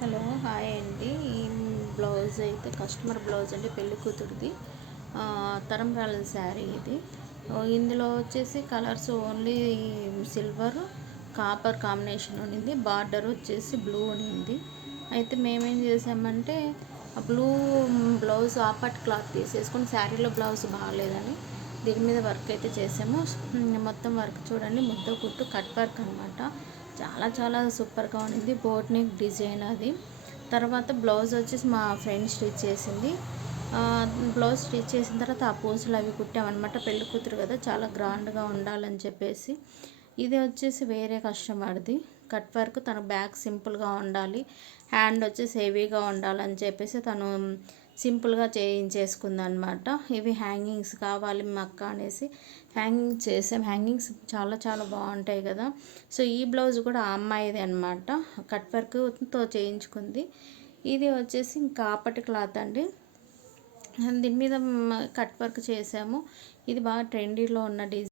Hello hi అండి. ఈ blouse అయితే కస్టమర్ బ్లౌజ్ అండి, పెళ్లి కూతురుది. తరంబ్రాల శారీ ఇది. ఇందులో వచ్చేసి colours only silver copper combination ఉండింది. బార్డర్ వచ్చేసి బ్లూ ఉండింది. అయితే మేమేం చేసామంటే ఆ బ్లూ బ్లౌజ్ ఆపట్ క్లాత్ తీసేసుకొని శారీలో బ్లౌజ్ బాగాలేదని దీని మీద వర్క్ అయితే చేసాము. మొత్తం వర్క్ చూడండి, ముద్ద కుట్టు కట్ వర్క్ అనమాట. చాలా చాలా సూపర్గా ఉండింది. బోట్ నెక్ డిజైన్ అది. తర్వాత బ్లౌజ్ వచ్చేసి మా ఫ్రెండ్ స్టిచ్ చేసింది. బ్లౌజ్ స్టిచ్ చేసిన తర్వాత ఆ పూసలు అవి కుట్టామన్నమాట. పెళ్లి కూతురు కదా, చాలా గ్రాండ్గా ఉండాలని చెప్పేసి. ఇది వచ్చేసి వేరే కస్టమర్ది కట్ వర్క్. తన బ్యాక్ సింపుల్గా ఉండాలి, హ్యాండ్ వచ్చేసి హెవీగా ఉండాలని చెప్పేసి తను సింపుల్గా చేయించేసుకుందనమాట. ఇవి హ్యాంగింగ్స్ కావాలి మాకు అనేసి హ్యాంగింగ్స్ చేసాం. హ్యాంగింగ్స్ చాలా చాలా బాగుంటాయి కదా. సో ఈ బ్లౌజ్ కూడా ఆ అమ్మాయిది అనమాట, కట్ వర్క్తో చేయించుకుంది. ఇది వచ్చేసి ఇంకా కాపటి క్లాత్ అండి. దీని మీద కట్ వర్క్ చేసాము. ఇది బాగా ట్రెండీలో ఉన్న డిజైన్.